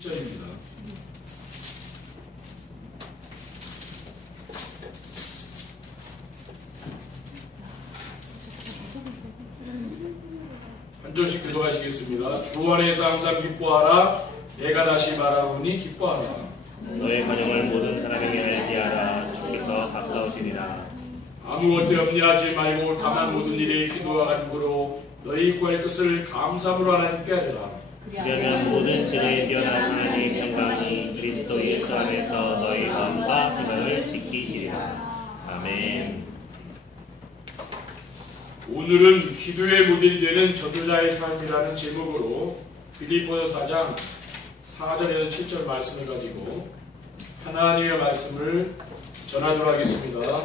6절입니다. 한 절씩 교독하시겠습니다. 주 안에서 항상 기뻐하라. 내가 다시 말하노니 기뻐하라. 너의 번영을 모든 사람에게 알게 하라. 주께서 가까우시리라. 아무 것도 염려하지 말고 다만 모든 일에 기도와 간구로 너희 구할 것을 감사함으로 하나님께 하리라. 그리하면 모든 지혜에 뛰어난 하나님의 평강이 그리스도 예수 안에서 너희 마음과 생각을 지키시리라. 아멘. 오늘은 기도의 모델이 되는 전도자의 삶이라는 제목으로 빌립보서 4장 4절에서 7절 말씀을 가지고 하나님의 말씀을 전하도록 하겠습니다.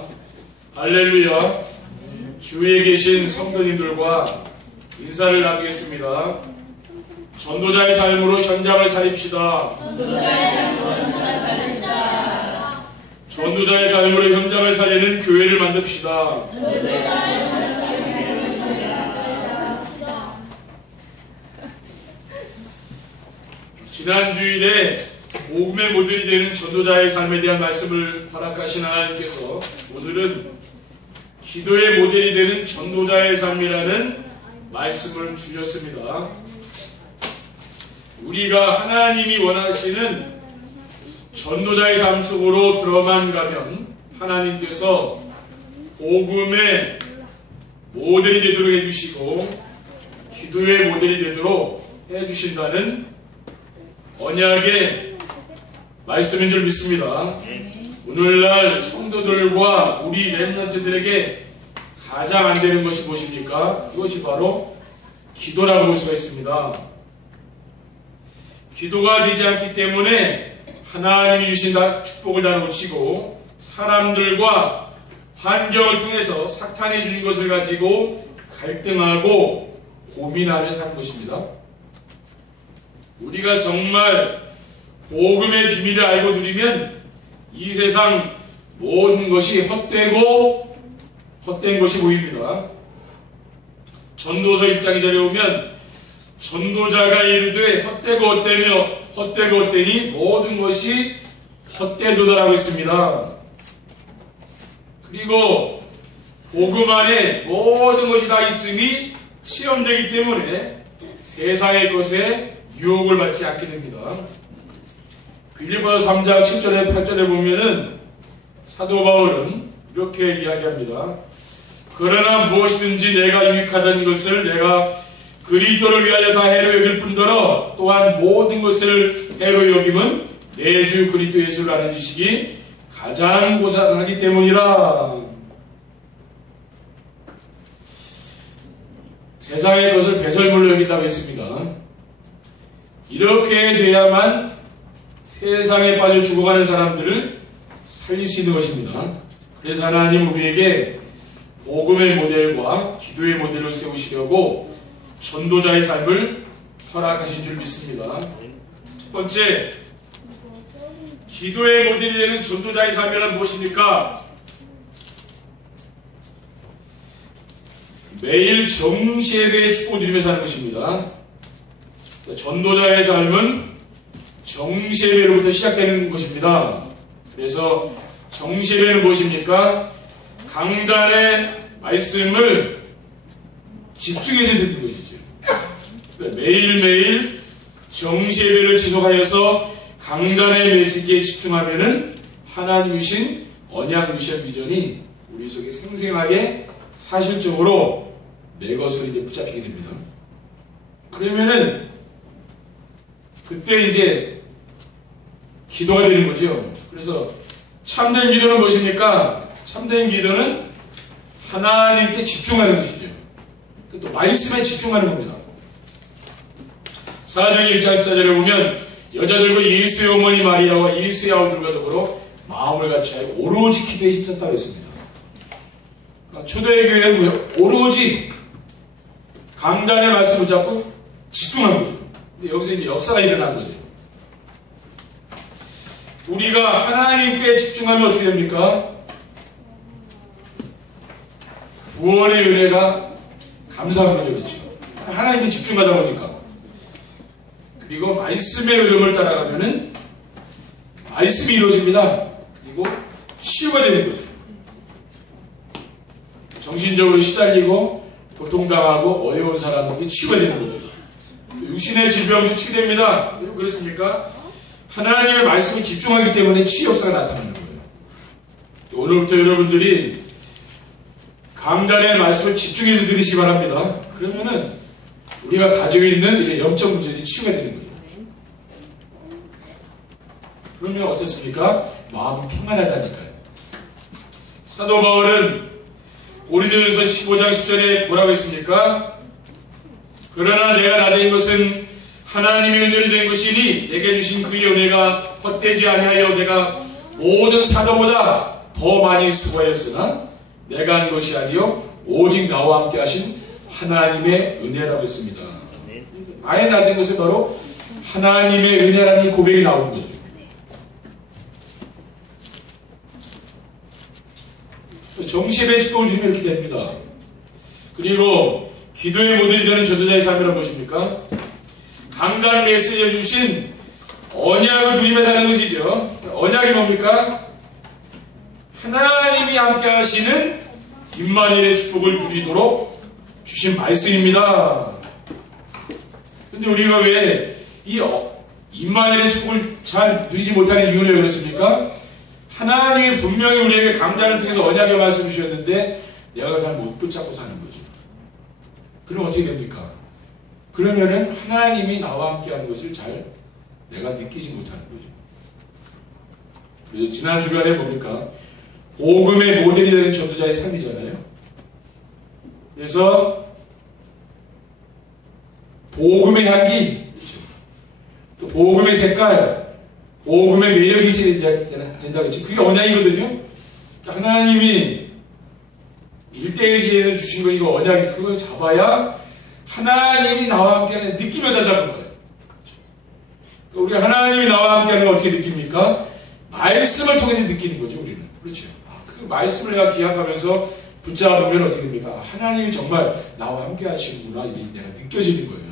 할렐루야. 주위에 계신 성도님들과 인사를 나누겠습니다. 전도자의 삶으로 현장을 차립시다. 전도자의 삶으로 현장을 살리는 교회를 만듭시다. 지난 주일에 복음의 모델이 되는 전도자의 삶에 대한 말씀을 허락하신 하나님께서 오늘은 기도의 모델이 되는 전도자의 삶이라는 말씀을 주셨습니다. 우리가 하나님이 원하시는 전도자의 삶 속으로 들어만 가면 하나님께서 복음의 모델이 되도록 해주시고 기도의 모델이 되도록 해주신다는 언약의 말씀인 줄 믿습니다. 오늘날 성도들과 우리 렘넌트들에게 가장 안 되는 것이 무엇입니까? 그것이 바로 기도라고 볼 수가 있습니다. 기도가 되지 않기 때문에 하나님이 주신 축복을 다 놓치고 사람들과 환경을 통해서 사탄이 준 것을 가지고 갈등하고 고민하며 사는 것입니다. 우리가 정말 복음의 비밀을 알고 누리면 이 세상 모든 것이 헛되고 헛된 것이 보입니다. 전도서 1장 2절에 오면 전도자가 이르되 헛되고 헛되며 헛되고 헛되니 모든 것이 헛되도다라고 했습니다. 그리고 복음 안에 모든 것이 다 있음이 체험되기 때문에 세상의 것에 유혹을 받지 않게 됩니다. 빌립보서 3장 7절에 8절에 보면은 사도 바울은 이렇게 이야기합니다. 그러나 무엇이든지 내가 유익하던 것을 내가 그리스도를 위하여 다 해로 여길 뿐더러 또한 모든 것을 해로 여김은 내 주 그리스도 예수를 아는 지식이 가장 고상하기 때문이라. 세상의 것을 배설물로 여긴다고 했습니다. 이렇게 돼야만 세상에 빠져 죽어가는 사람들을 살릴 수 있는 것입니다. 그래서 하나님 우리에게 복음의 모델과 기도의 모델을 세우시려고 전도자의 삶을 허락하신 줄 믿습니다. 첫 번째, 기도의 모델이 되는 전도자의 삶이란 무엇입니까? 매일 정시예배의 축복을 누리며 사는 것입니다. 전도자의 삶은 정시예배로부터 시작되는 것입니다. 그래서 정시예배는 무엇입니까? 강단의 말씀을 집중해서 듣는 것이죠. 매일매일 정시예배를 지속하여서 강단의 메시지에 집중하면은 하나님이 주신 언약 미션 비전이 우리 속에 생생하게 사실적으로 내 것으로 이제 붙잡히게 됩니다. 그러면은 그때 이제 기도가 되는 거죠. 그래서 참된 기도는 무엇입니까? 참된 기도는 하나님께 집중하는 것이죠. 또 말씀에 집중하는 겁니다. 사도행 1장 14절에 보면 여자들과 예수의 어머니 마리아와 예수의 아우들과 더불어 마음을 같이하여 오로지 기도에 힘썼다고 했습니다. 그러니까 초대교회는 뭐예요? 오로지 강단의 말씀을 잡고 집중하는 거예요. 근데 여기서 이제 역사가 일어난 거죠. 우리가 하나님께 집중하면 어떻게 됩니까? 구원의 은혜가 감사한 거죠. 그렇죠? 하나님께 집중하다 보니까. 그리고 말씀의 흐름을 따라가면은 말씀이 이루어집니다. 그리고 치유가 되는 거죠. 정신적으로 시달리고 고통당하고 어려운 사람에게 치유가 되는 거죠. 육신의 질병도 치유됩니다. 여러분 그렇습니까? 하나님의 말씀에 집중하기 때문에 치유 역사가 나타나는 거예요. 오늘부터 여러분들이 강단의 말씀을 집중해서 들으시기 바랍니다. 그러면은 우리가 가지고 있는 이런 영적 문제들이 치유가 되는 거예요. 그러면 어떻습니까? 마음이 평안하다니까요. 사도 바울은 고린도전서 15장 10절에 뭐라고 했습니까? 그러나 내가 나된 것은 하나님의 은혜로 된 것이니 내게 주신 그의 은혜가 헛되지 아니하여 내가 모든 사도보다 더 많이 수고하였으나 내가 한 것이 아니요 오직 나와 함께 하신 하나님의 은혜라고 했습니다. 아예 나된 것은 바로 하나님의 은혜라는 이 고백이 나오는 거죠. 정시의 축복을 드리면 이렇게 됩니다. 그리고 기도의 모델이 되는 전도자의 삶이란 무엇입니까? 강단 메시지를 주신 언약을 누리며 사는 것이죠. 언약이 뭡니까? 하나님이 함께 하시는 임마누엘의 축복을 누리도록 주신 말씀입니다. 근데 우리가 왜 이 임마누엘의 축복을 잘 누리지 못하는 이유는 왜 그렇습니까? 하나님이 분명히 우리에게 강단을 통해서 언약의 말씀을 주셨는데 내가 잘 못 붙잡고 사는 거죠. 그럼 어떻게 됩니까? 그러면은 하나님이 나와 함께 하는 것을 잘 내가 느끼지 못하는 거죠. 그래서 지난 주간에 뭡니까? 복음의 모델이 되는 전도자의 삶이잖아요. 그래서 복음의 향기, 그렇죠. 또 복음의 색깔, 복음의 매력이 있어야 된다고 했죠. 그게 언약이거든요. 하나님이 일대의지에서 주신 거 이거 언약이 그걸 잡아야 하나님이 나와 함께하는 느끼며 산다는 거예요. 우리가 하나님이 나와 함께하는 걸 어떻게 느낍니까? 말씀을 통해서 느끼는 거죠. 우리는 그렇죠. 그 말씀을 내가 기억하면서 붙잡으면 어떻게 됩니까? 하나님이 정말 나와 함께하시는구나 이 내가 느껴지는 거예요.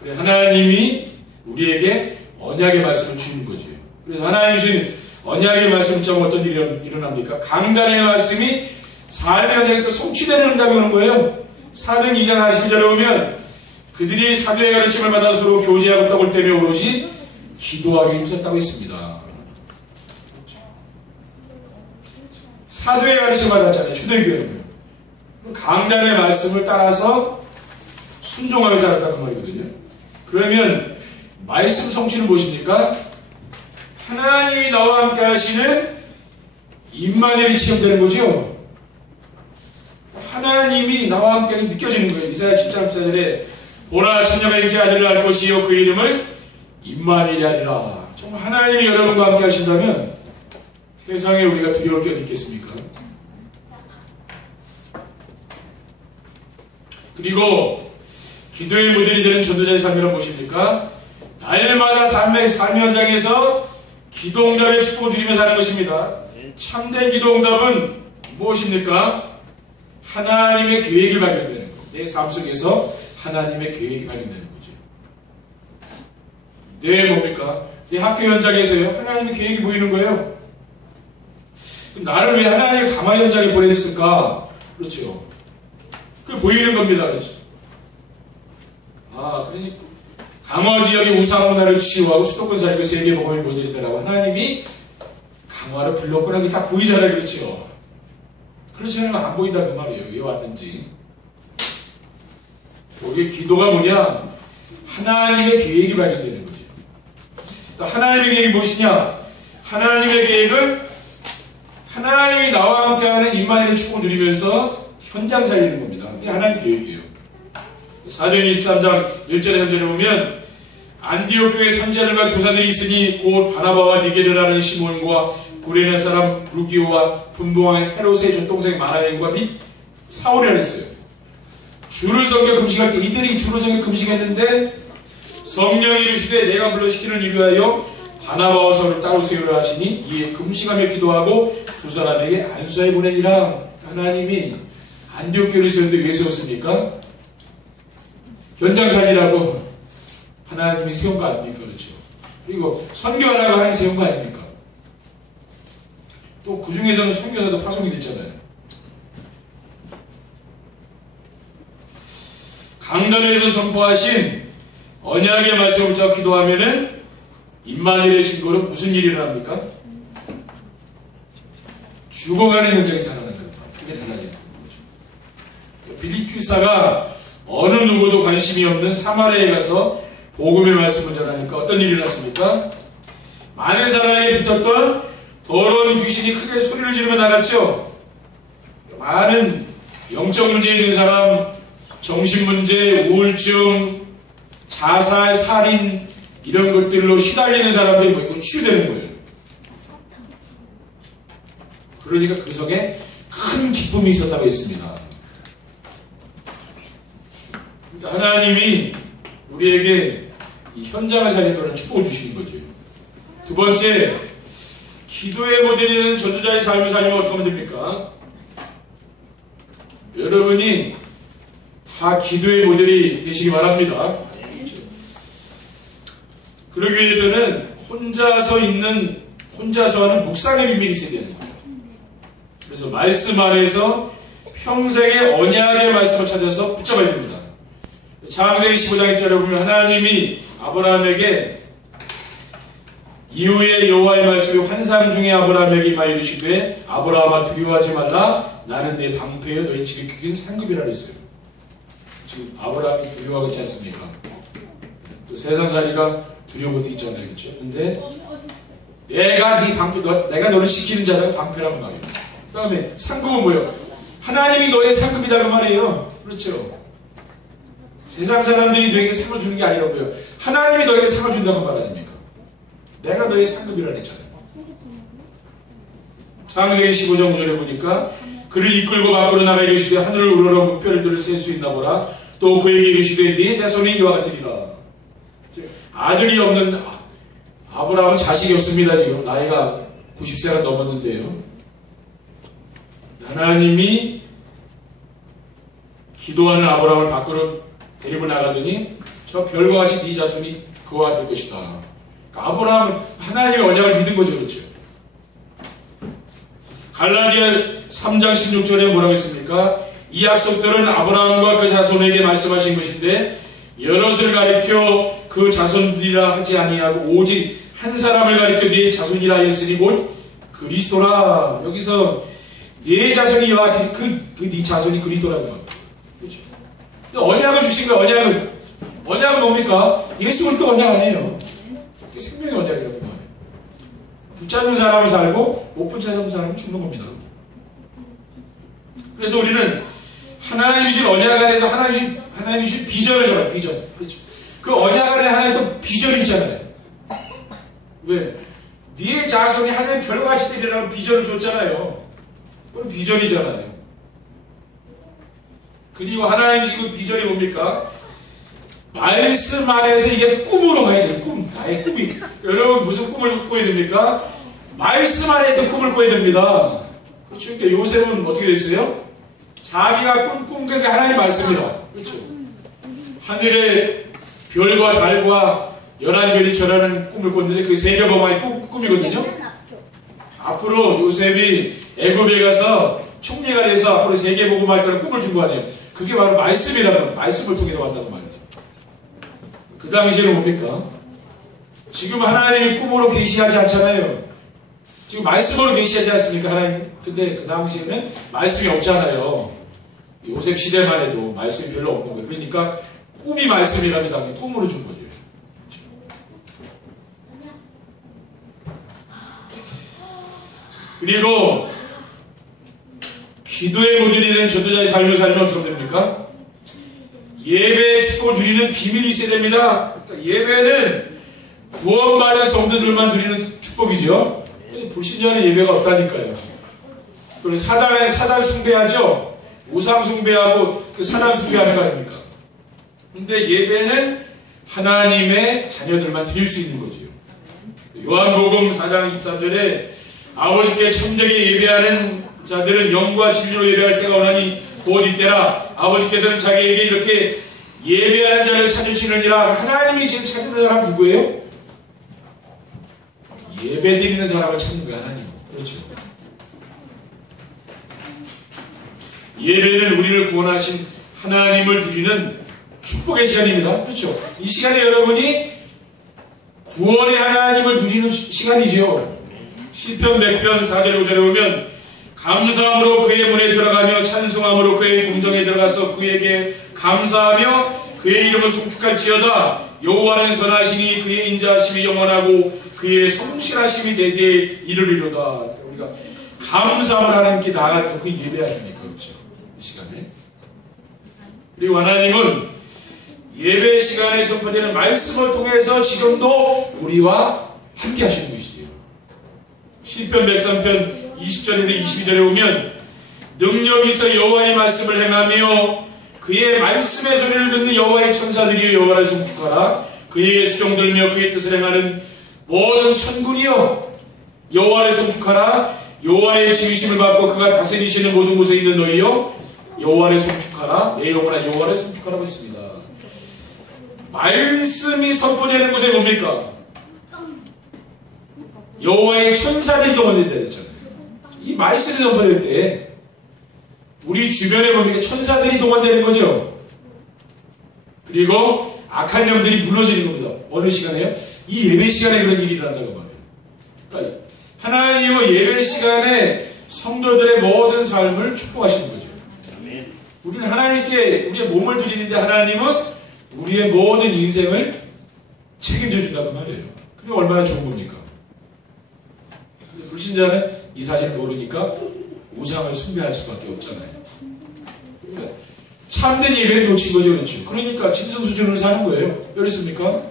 그래 하나님이 우리에게 언약의 말씀을 주는 거죠. 그래서 하나님 주신 언약의 말씀 붙잡으면 어떤 일이 일어납니까? 강단의 말씀이 삶의 현장에 또 성취되는 응답이 오는 거예요. 사도행 2장 40절에 보면 그들이 사도의 가르침을 받아 서로 교제하고 떡을 떼며 오로지 기도하기에 힘썼다고 했습니다. 사도의 가르침을 받았잖아요. 초대교회는. 강단의 말씀을 따라서 순종하게 살았다는 말이거든요. 그러면 말씀 성취는 무엇입니까? 하나님이 나와 함께 하시는 임마누엘이 체험되는 거죠. 하나님이 나와 함께 하는 느껴지는 거예요. 이사야 7장 14절에 보라 처녀가 이렇게 아들을 낳을 것이요 그 이름을 임마누엘이 하리라. 정말 하나님이 여러분과 함께 하신다면 세상에 우리가 두려울 게 어디 있겠습니까? 그리고 기도의 모델이 되는 전도자의 삶이란 무엇입니까? 날마다 삶의 현장에서 기도응답의 축복을 누리며 사는 것입니다. 참된 기도응답은 무엇입니까? 하나님의 계획이 발견되는 것. 내 삶 속에서 하나님의 계획이 발견되는 거죠. 내 뭡니까? 내 학교 현장에서요. 하나님의 계획이 보이는 거예요. 그럼 나를 왜 하나님의 강화 현장에 보내셨을까? 그렇죠. 그게 보이는 겁니다. 그렇죠. 그러니까 강화 지역의 우상 문화를 치유하고 수도권 살고 세계 복음의 모델이다라고 하나님이 강화를 불렀구나. 그게 딱 보이잖아요. 그렇죠. 그렇지 않으면 안 보인다 그 말이에요. 왜 왔는지. 우리의 기도가 뭐냐? 하나님의 계획이 발견되는 거죠. 하나님의 계획이 무엇이냐? 하나님의 계획은 하나님이 나와 함께하는 임마누엘의 축복을 누리면서 현장 살리는 겁니다. 그게 하나님의 계획이에요. 사도행 23장 1절에 3절에 보면 안디옥 교회 선자들과 교사들이 있으니 곧 바나바와 니게르라는 시몬과 구레네 사람 루기오와 분봉왕 헤롯의 전동생 마나엘과 및 사울이라 했어요. 주를 섬겨 금식할 때 이들이 주를 섬겨 금식했는데 성령이 이르시되 내가 불러시키는 이를 위하여 바나바와 사울을 따로세우라 하시니 이에 금식하며 기도하고 두 사람에게 안수하여 보내니라. 하나님이 안디옥 교회를 세웠는데 왜 세웠습니까? 현장 살리라고. 하나님이 세운 거 아닙니까? 그렇죠? 그리고 선교하라고 하나님 세운 거 아닙니까? 또 그 중에서는 선교사도 파송이 됐잖아요. 강단에서 선포하신 언약의 말씀을 붙잡고 기도하면은 임마누엘의 증거로 무슨 일이 일어납니까? 죽어가는 현장이 살아난다. 그게 달라지는 거죠. 빌립기사가 어느 누구도 관심이 없는 사마리아에 가서 복음의 말씀을 전하니까 어떤 일이 일어났습니까? 많은 사람에게 붙었던 더러운 귀신이 크게 소리를 지르며 나갔죠. 많은 영적 문제에 있는 사람, 정신문제, 우울증, 자살, 살인 이런 것들로 휘달리는 사람들이 모이고 치유되는 거예요. 그러니까 그 성에 큰 기쁨이 있었다고 했습니다. 그러니까 하나님이 우리에게 이 현장을 살리는 그런 축복을 주시는 거죠. 두 번째, 기도에 못 이르는 전도자의 삶을 살리면 어떻게 하면 됩니까? 여러분이 다 기도의 모델이 되시기 바랍니다. 그러기 위해서는 혼자서 하는 묵상의 비밀이 있어야 되는 거예요. 그래서 말씀 안에서 평생의 언약의 말씀을 찾아서 붙잡아야 됩니다. 창세기 15장 1절에 보면 하나님이 아브라함에게 이후에 여호와의 말씀이 환상 중에 아브라함에게 임하여 이르시되 아브라함아 두려워하지 말라 나는 내 방패여 너희 집에 크긴 상급이라 그랬어요. 지금 아브라함이 두려워하지 않습니까? 또 세상살이가 두려운 것도 있잖아요. 그렇죠? 근데 내가 네 방패, 내가 너를 지키는 자가 방패라고 말이에요. 그 다음에 상급은 뭐예요? 하나님이 너의 상급이다 그 말이에요. 그렇죠? 세상 사람들이 너에게 상을 주는 게 아니라고요. 하나님이 너에게 상을 준다고 말하십니까? 내가 너의 상급이라 그랬잖아요. 창세기 15장 5절에 보니까 그를 이끌고 밖으로 나가 이르시되 하늘을 우러러 무별들을 셀 수 있나 보라. 또 그에게 이르시되 네 자손이 이와 같으리라. 아들이 없는 아브라함은 자식이 없습니다. 지금 나이가 90세가 넘었는데요. 하나님이 기도하는 아브라함을 밖으로 데리고 나가더니 저 별과 같이 네 자손이 그와 될 것이다. 그러니까 아브라함은 하나님의 언약을 믿은 거죠. 그렇죠? 갈라디아 3장 16절에 뭐라고 했습니까? 이 약속들은 아브라함과 그 자손에게 말씀하신 것인데 여럿을 가리켜 그 자손들이라 하지 아니하고 오직 한 사람을 가리켜 네 자손이라 하였으니 곧 그리스도라. 여기서 네 자손이 여와 네 자손이 그리스도라고. 그렇죠? 언약을 주신 거예요. 언약은 뭡니까? 예수 그리스도 언약 아니에요. 생명의 언약이라고 말해요. 붙잡는 사람은 살고 못 붙잡는 사람은 죽는 겁니다. 그래서 우리는 하나님 주신 언약 안에서 하나님 주신 비전을 잡아요. 비전. 그렇죠? 그 언약 안에 하나의 또 비전이 있잖아요. 왜? 네 자손이 하나님의 별과 같이 되리라는 비전을 줬잖아요. 그건 비전이잖아요. 그리고 하나님이 지금 비전이 뭡니까? 말씀 안에서 이게 꿈으로 가야 돼요. 꿈. 나의 꿈이. 여러분 무슨 꿈을 꿔야 됩니까? 말씀 안에서 꿈을 꿔야 됩니다. 그렇죠? 그러니까 요셉은 어떻게 됐어요? 자기가 꿈 그게 하나님의 말씀이라. 그렇죠? 하늘의 별과 달과 열한 별이 절하는 꿈을 꿨는데 그게 세계범왕의 꿈이거든요. 앞으로 요셉이 애굽에 가서 총리가 돼서 앞으로 세계복음할 그런 꿈을 준 거 아니에요. 그게 바로 말씀이라는 말씀을 통해서 왔다고 말이죠. 그 당시에는 뭡니까? 지금 하나님이 꿈으로 계시하지 않잖아요. 지금 말씀으로 계시하지 않습니까? 하나님. 근데 그 당시에는 말씀이 없잖아요. 요셉 시대만 해도 말씀이 별로 없는 거예요. 그러니까 꿈이 말씀이라면 당연히 꿈으로 준 거죠. 그리고 기도에 못 이르는 전도자의 삶을 살면 어떻게 됩니까? 예배의 축복을 누리는 비밀이 있어야 됩니다. 그러니까 예배는 구원받은 성도들만 누리는 축복이죠. 불신자는 예배가 없다니까요. 그리고 사단 숭배하죠. 우상 숭배하고 그 사단 숭배하는 거 아닙니까? 근데 예배는 하나님의 자녀들만 드릴 수 있는 거지요. 요한복음 4장 23절에 아버지께 참되게 예배하는 자들은 영과 진리로 예배할 때가 오나니 곧 이때라. 아버지께서는 자기에게 이렇게 예배하는 자를 찾으시느니라. 하나님이 지금 찾는 사람 누구예요? 예배 드리는 사람을 찾는 거야, 하나님. 그렇죠. 예배는 우리를 구원하신 하나님을 누리는 축복의 시간입니다. 그렇죠. 이 시간에 여러분이 구원의 하나님을 누리는 시간이죠. 시편 100편 4절 5절에 보면 감사함으로 그의 문에 들어가며 찬송함으로 그의 궁정에 들어가서 그에게 감사하며 그의 이름을 송축할지어다. 여호와는 선하시니 그의 인자하심이 영원하고 그의 성실하심이 대대에 이르리로다. 우리가 감사함을 하나님께 나아갈 때 그 예배하십니까? 그렇죠. 이 시간에. 그리고 하나님은 예배 시간에 선포되는 말씀을 통해서 지금도 우리와 함께 하시는 것이지요. 시편 103편 20절에서 22절에 보면 능력이 있어 여호와의 말씀을 행하며 그의 말씀의 소리를 듣는 여호와의 천사들이여 여호와를 송축하라. 그에게 수종들며 그의 뜻을 행하는 모든 천군이여 여호와를 송축하라. 여호와의 지으심을 받고 그가 다스리시는 모든 곳에 있는 너희여 여호와를 송축하라. 내 영혼아 여호와를 송축하라고 했습니다. 말씀이 선포되는 곳에 뭡니까? 여호와의 천사들이 동원된다 그랬잖아요. 이 말씀이 선포될 때 우리 주변에 뭡니까? 천사들이 동원되는 거죠. 그리고 악한 영들이 무너지는 겁니다. 어느 시간에요? 이 예배 시간에 그런 일이 일어난다고 말해요. 그러니까 하나님은 예배 시간에 성도들의 모든 삶을 축복하시는 거죠. 우리는 하나님께 우리의 몸을 드리는데 하나님은 우리의 모든 인생을 책임져 준다고 말이에요. 그게 얼마나 좋은 겁니까? 불신자는 이 사실을 모르니까 우상을 숭배할 수밖에 없잖아요. 그러니까 참된 예배를 놓친 거죠. 그렇죠. 그러니까 짐승 수준으로 사는 거예요. 그렇습니까?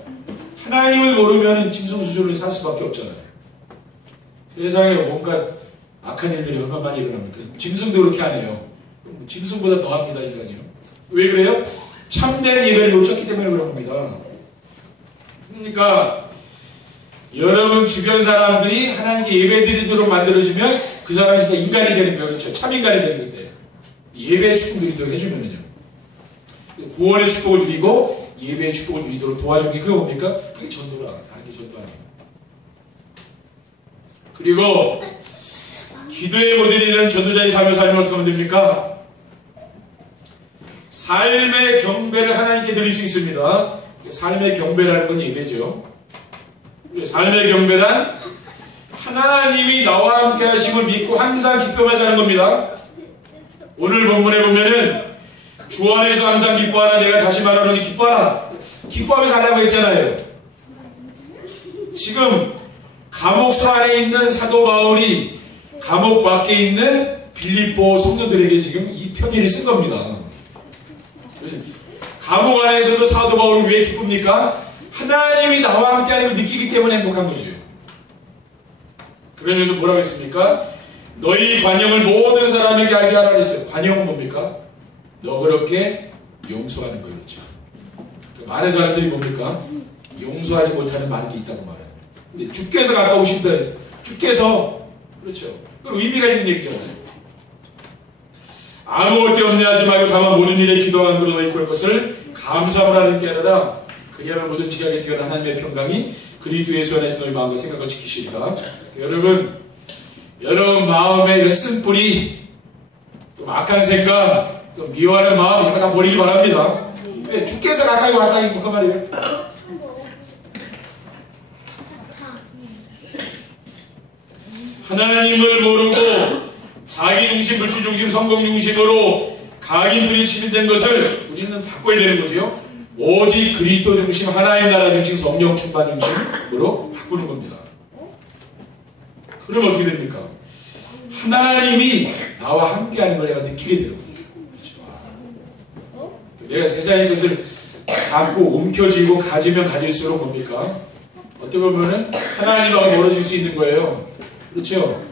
하나님을 모르면 짐승 수준으로 살 수밖에 없잖아요. 세상에 뭔가 악한 일들이 얼마나 많이 일어납니까? 짐승도 그렇게 안 해요. 짐승보다 더 합니다, 인간이요. 왜 그래요? 참된 예배를 놓쳤기 때문에 그런 겁니다. 그러니까 여러분 주변 사람들이 하나님께 예배 드리도록 만들어주면 그 사람이 진짜 인간이 되는 거예요. 그렇죠? 참 인간이 되는 건데 예배의 축복 누리도록 해주면요. 구원의 축복을 누리고 예배의 축복을 누리도록 도와주는 게 그게 뭡니까? 그게 전도라. 다른 게 전도 아니에요. 그리고 기도의 모델이라는 전도자의 삶을 살면 어떻게 하면 됩니까? 삶의 경배를 하나님께 드릴 수 있습니다. 삶의 경배라는 건 예배죠. 삶의 경배란 하나님이 나와 함께 하심을 믿고 항상 기뻐하며 사는 겁니다. 오늘 본문에 보면은 주 안에서 항상 기뻐하라. 내가 다시 말하노니 기뻐하라. 기뻐하며 살라고 했잖아요. 지금 감옥소 안에 있는 사도 바울이 감옥 밖에 있는 빌립보 성도들에게 지금 이 편지를 쓴 겁니다. 감옥 안에서도 사도 바울은 왜 기쁩니까? 하나님이 나와 함께하는 걸 느끼기 때문에 행복한 거죠. 그러면서 뭐라고 했습니까? 너희 관용을 모든 사람에게 알게 하라 그랬어요. 관용은 뭡니까? 너그럽게 용서하는 거예요. 그렇죠? 많은 사람들이 뭡니까? 용서하지 못하는 많은 게 있다고 말해요. 근데 주께서 가까우신다 해서 주께서 그렇죠. 그건 의미가 있는 얘기잖아요. 아무 올 데 없네 하지 말고 다만 모든 일에 기도하는 그로 너희 구할 것을 감사함을 하나님께 하라. 그리하면 모든 지각에 뛰어난 하나님의 평강이 그리스도의 안에서 너희 마음과 생각을 지키시리라. 여러분 마음에 이런 쓴뿌리, 또 악한 생각, 또 미워하는 마음 이런 거 다 버리기 바랍니다. 왜? 주께서 가까이 왔다 이거 말이에요. 하나님을 모르고 자기 중심, 물질 중심, 성공 중심으로 각인분이 침입된 것을 우리는 바꿔야 되는 거죠. 오직 그리스도 중심, 하나님 나라 중심, 성령 충만 중심으로 바꾸는 겁니다. 그럼 어떻게 됩니까? 하나님이 나와 함께하는 걸 내가 느끼게 되는 거예요. 그렇죠? 내가 세상의 것을 갖고 움켜쥐고 가지면 가질수록 뭡니까? 어떻게 보면은 하나님하고 멀어질 수 있는 거예요. 그렇죠?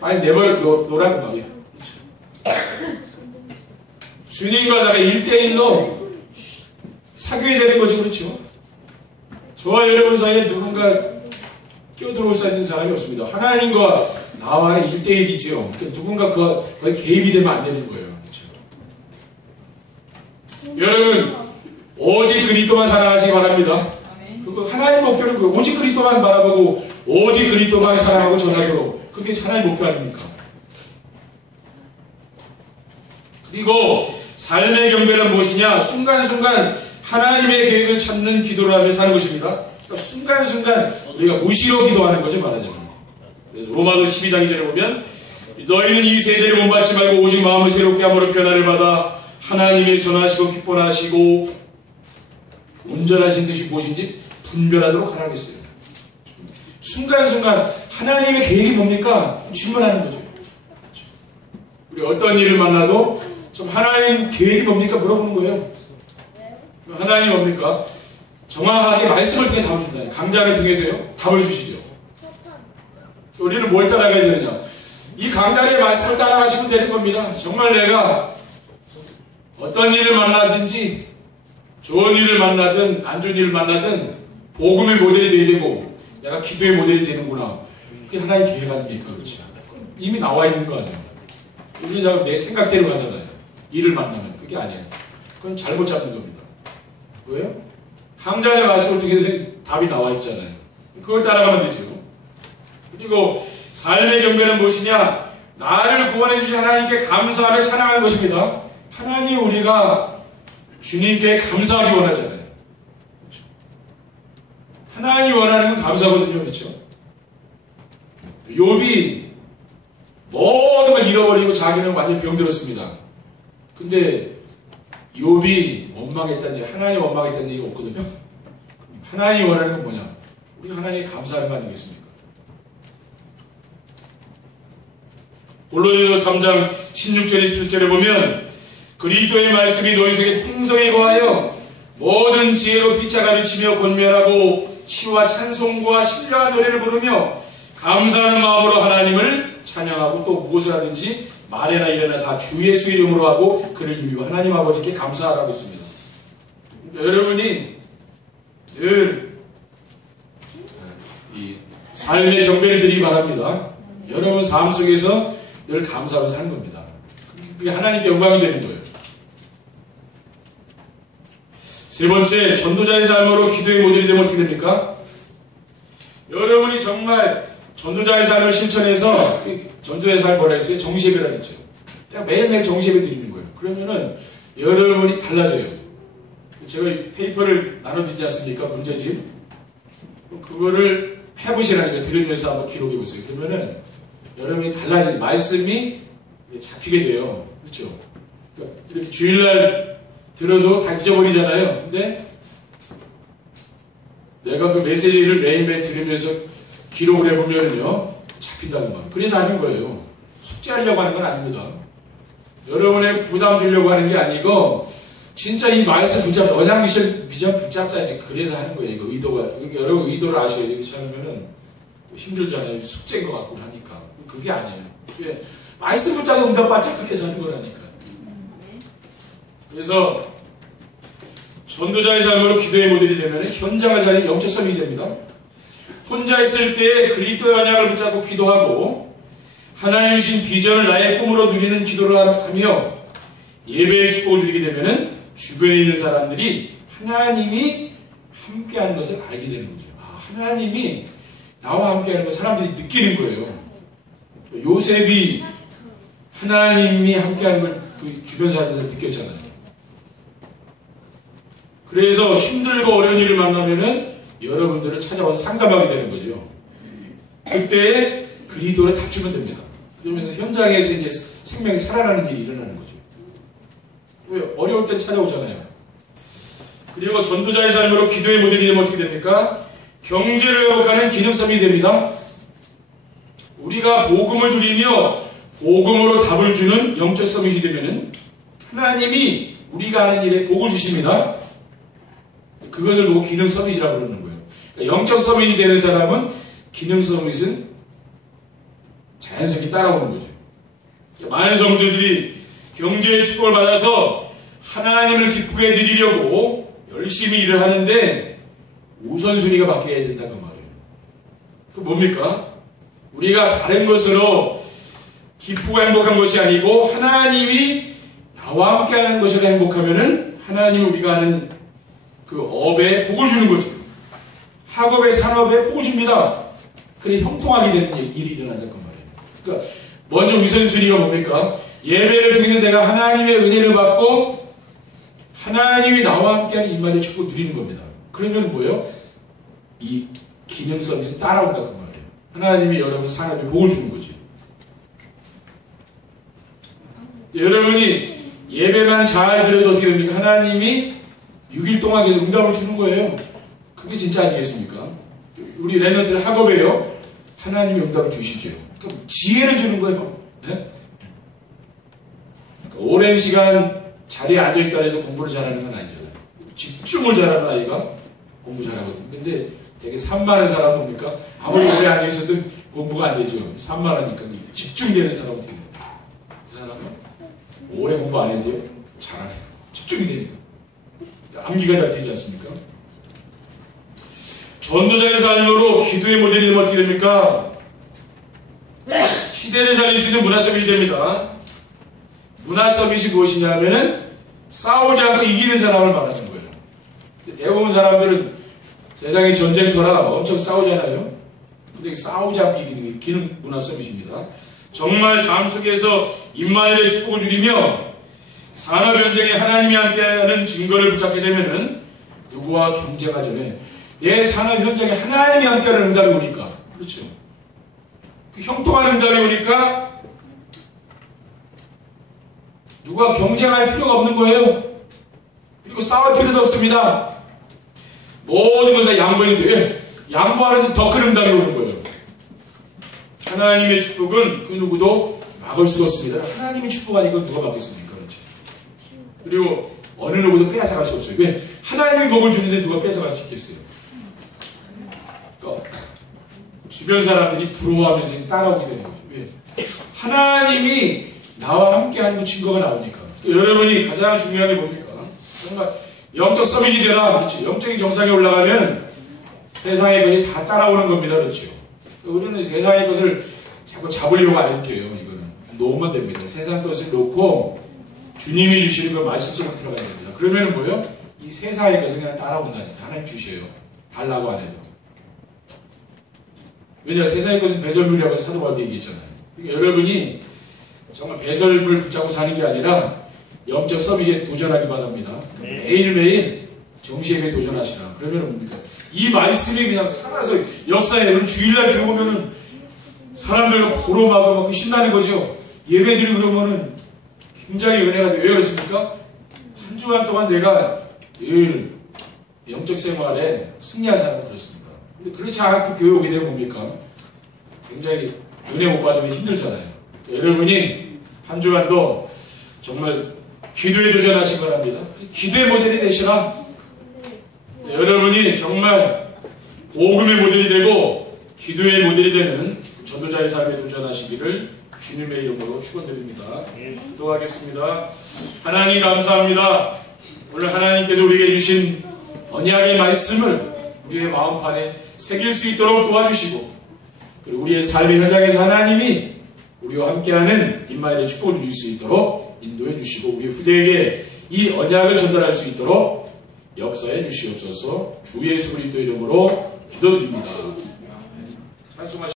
빨리 내버려 놓으라는 말이에요. 그렇죠? 주님과 나가 1대1로 사귀어야 되는 거죠. 그렇죠? 저와 여러분 사이에 누군가 끼어들어올 수 있는 사람이 없습니다. 하나님과 나와는 1대1이죠. 그러니까 누군가 거의 개입이 되면 안 되는 거예요. 그렇죠? 여러분 오직 그리스도만 사랑하시기 바랍니다. 그거 하나의 목표는 그 오직 그리스도만 바라보고 오직 그리스도만 사랑하고 전하도록, 그게 하나의 목표 아닙니까? 그리고 삶의 경배는 무엇이냐? 순간순간 하나님의 계획을 찾는 기도를 하며 사는 것입니다. 그러니까 순간순간 우리가 무시로 기도하는 거죠, 말하자면. 그래서 로마서 12장 2절에 보면 너희는 이 세대를 본받지 말고 오직 마음을 새롭게 함으로 변화를 받아 하나님의 선하시고 기뻐하시고 온전하신 뜻이 무엇인지 분별하도록 하라고 했어요. 순간순간 하나님의 계획이 뭡니까? 질문하는 거죠. 우리 어떤 일을 만나도 좀 하나님 계획이 뭡니까? 물어보는 거예요. 하나님이 뭡니까? 정확하게 말씀을 통해 답을 준다. 강자를 통해서요, 답을 주시죠. 우리는 뭘 따라가야 되느냐? 이 강자의 말씀을 따라가시면 되는 겁니다. 정말 내가 어떤 일을 만나든지 좋은 일을 만나든 안 좋은 일을 만나든 복음의 모델이 되어야 되고 내가 기도의 모델이 되는구나. 그게 하나의 계획 아닙니까? 그렇지? 이미 나와 있는 거 아니에요. 우리는 자꾸 내 생각대로 가잖아요. 일을 만나면. 그게 아니에요. 그건 잘못 잡는 겁니다. 왜요? 강자의 말씀을 통해서 답이 나와 있잖아요. 그걸 따라가면 되죠. 그리고 삶의 경배는 무엇이냐? 나를 구원해 주신 하나님께 감사하며 찬양하는 것입니다. 하나님, 우리가 주님께 감사하기 원하잖아요. 그렇죠? 하나님이 원하는 건 감사거든요. 그렇죠? 욥이 모든 걸 잃어버리고 자기는 완전히 병들었습니다. 근데 욥이 원망했다는 얘기, 하나님 원망했다는 얘기가 없거든요. 하나님이 원하는 건 뭐냐? 우리 하나님께 감사하는 거 아니겠습니까? 골로새서 3장 16절에 17절에 보면 그리스도의 말씀이 너희 속에 풍성히 거하여 모든 지혜로 피차 가르치며 권면하고 시와 찬송과 신령한 노래를 부르며 감사하는 마음으로 하나님을 찬양하고 또 무엇을 하든지 말이나 일이나 다 주 예수 이름으로 하고 그를 힘입어 하나님 아버지께 감사하라고 했습니다. 여러분이 늘 이 삶의 경배를 드리기 바랍니다. 여러분 삶 속에서 늘 감사하고 사는 겁니다. 그게 하나님께 영광이 되는 거예요. 세 번째, 전도자의 삶으로 기도의 모델이 되면 어떻게 됩니까? 여러분이 정말 전도자의 삶을 실천해서 전도자의 삶 뭐라 했어요? 정시예배라고 했죠. 매일매일 정시예배 드리는 거예요. 그러면은 여러분이 달라져요. 제가 페이퍼를 나눠드리지 않습니까? 문제집. 그거를 해보시라니까 들으면서 한번 기록해 보세요. 그러면은 여러분이 달라진 말씀이 잡히게 돼요. 그렇죠? 그러니까 이렇게 주일날 들어도 다 잊어버리잖아요. 근데 내가 그 메시지를 매일매일 들으면서 기록을 해보면요 잡힌다는 거예요. 그래서 하는 거예요. 숙제하려고 하는 건 아닙니다. 여러분의 부담 주려고 하는 게 아니고 진짜 이 말씀 붙잡자, 언약 비전 붙잡자지. 그래서 하는 거예요. 이거 의도가, 여러분 의도를 아셔야 돼요. 그렇지 않으면은 힘들잖아요. 숙제인 것 같고 하니까. 그게 아니에요. 그게 말씀 붙잡고 응답받자. 그래서 하는 거라니까. 그래서 전도자의 삶으로 기도의 모델이 되면 현장을 살린 영적 섬이 됩니다. 혼자 있을 때 그리스도의 언약을 붙잡고 기도하고 하나님이 주신 비전을 나의 꿈으로 누리는 기도를 하며 예배의 축복을 누리게 되면 주변에 있는 사람들이 하나님이 함께하는 것을 알게 되는 거죠. 아, 하나님이 나와 함께하는 걸 사람들이 느끼는 거예요. 요셉이 하나님이 함께하는 걸 그 주변 사람들이 느꼈잖아요. 그래서 힘들고 어려운 일을 만나면은 여러분들을 찾아와서 상담하게 되는 거죠. 그때 그리스도를 답주면 됩니다. 그러면서 현장에서 이제 생명이 살아나는 일이 일어나는 거죠. 왜? 어려울 땐 찾아오잖아요. 그리고 전도자의 삶으로 기도의 모델이 되면 어떻게 됩니까? 경제를 회복하는 기능성이 됩니다. 우리가 복음을 누리며 복음으로 답을 주는 영적 서밋이 되면은 하나님이 우리가 하는 일에 복을 주십니다. 그것을 보고 기능 서밋이라고 그러는 거예요. 그러니까 영적 서밋이 되는 사람은 기능 서밋은 자연스럽게 따라오는 거죠. 많은 성도들이 경제의 축복을 받아서 하나님을 기쁘게 해드리려고 열심히 일을 하는데 우선순위가 바뀌어야 된다는 말이에요. 그 뭡니까? 우리가 다른 것으로 기쁘고 행복한 것이 아니고 하나님이 나와 함께하는 것으로 행복하면은 하나님이 우리가 하는 그 업에 복을 주는 거죠. 학업의 산업에 복을 줍니다. 그래 형통하게 되는 일이 일어난다는 말이에요. 그러니까 먼저 우선순위가 뭡니까? 예배를 통해서 내가 하나님의 은혜를 받고 하나님이 나와 함께하는 임마누엘 축복을 누리는 겁니다. 그러면 뭐예요? 이 기능 서비스 따라온다는 말이에요. 하나님이 여러분 산업에 복을 주는 거죠. 여러분이 예배만 잘 드려도 어떻게 됩니까? 하나님이 6일 동안 계속 응답을 주는 거예요. 그게 진짜 아니겠습니까? 우리 랩런트들 학업에요. 하나님이 응답을 주시죠. 그럼 지혜를 주는 거예요. 네? 그러니까 오랜 시간 자리에 앉아있다 해서 공부를 잘하는 건 아니잖아요. 집중을 잘하는 아이가 공부 잘하거든요. 근데 되게 산만한 사람은 뭡니까? 아무리 오래 앉아있어도 공부가 안 되죠. 산만하니까 집중되는 사람은 어떻게 돼요? 그 사람은 오래 공부 안 했는데요. 잘하네요. 집중이 되니까. 암기가 잘 되지 않습니까? 전도자의 삶으로 기도의 모델이 되면 어떻게 됩니까? 시대를 살릴 수 있는 문화 서밋이 됩니다. 문화 서밋이 무엇이냐면은 싸우지 않고 이기는 사람을 말하는 거예요. 대부분 사람들은 세상의 전쟁터라 엄청 싸우잖아요. 근데 싸우지 않고 이기는 게 기능 문화 서밋입니다. 정말 삶 속에서 임마누엘의 축복을 누리며 산업 현장에 하나님이 함께하는 증거를 붙잡게 되면은 누구와 경쟁하기 전에 내 산업 현장에 하나님이 함께하는 응답이 오니까, 그렇죠? 그 형통한 응답이 오니까 누가 경쟁할 필요가 없는 거예요. 그리고 싸울 필요도 없습니다. 모든 걸 다 양보인데 양보하는데 더 큰 응답이 오는 거예요. 하나님의 축복은 그 누구도 막을 수 없습니다. 하나님이 축복하니까 누가 막겠습니까? 그렇죠? 그리고 어느 누구도 빼앗아갈 수 없어요. 왜? 하나님이 복을 주는데 누가 뺏어갈 수 있겠어요? 그러니까 주변 사람들이 부러워하면서 따라오게 되는 거죠. 왜? 하나님이 나와 함께하는 그 증거가 나오니까. 그러니까 여러분이 가장 중요한 게 뭡니까? 정말 영적 서밋이 되라. 그렇죠? 영적인 정상에 올라가면 세상의 것이 다 따라오는 겁니다. 그렇죠? 우리는 세상의 것을 자꾸 잡으려고 안 할게요. 이거는 놓으면 됩니다. 세상 것을 놓고 주님이 주시는 걸 말씀 속으로 들어가야 됩니다. 그러면 뭐예요? 이 세상의 것을 그냥 따라온다니까. 하나님 주셔요. 달라고 안 해도. 왜냐하면 세상의 것은 배설물이라고 사도 바울도 얘기했잖아요. 그러니까 여러분이 정말 배설물 붙잡고 사는 게 아니라 영적 서밋에 도전하기 바랍니다. 그러니까 매일매일 정시예배에 도전하시라. 그러면 뭡니까? 이 말씀이 그냥 살아서 역사에 우리 주일날 들어오면은 사람들과 보러 막 신나는 거죠. 예배드리고 그러면은 굉장히 은혜가 돼요. 왜 그렇습니까? 한 주간 동안 내가 늘 영적 생활에 승리한 사람은 그렇습니다. 근데 그렇지 않고 교회 오게 되면 뭡니까? 굉장히 은혜 못 받으면 힘들잖아요. 그러니까 여러분이 한 주간도 정말 기도에 도전하신 거랍니다. 기도의 모델이 되시라. 네, 여러분이 정말 복음의 모델이 되고 기도의 모델이 되는 전도자의 삶에 도전하시기를 주님의 이름으로 축원드립니다. 기도하겠습니다. 하나님 감사합니다. 오늘 하나님께서 우리에게 주신 언약의 말씀을 우리의 마음판에 새길 수 있도록 도와주시고, 그리고 우리의 삶의 현장에서 하나님이 우리와 함께하는 임마누엘의 축복을 누릴 수 있도록 인도해 주시고, 우리 후대에게 이 언약을 전달할 수 있도록 역사해 주시옵소서. 주 예수 그리스도 이름으로 기도드립니다. 찬송하시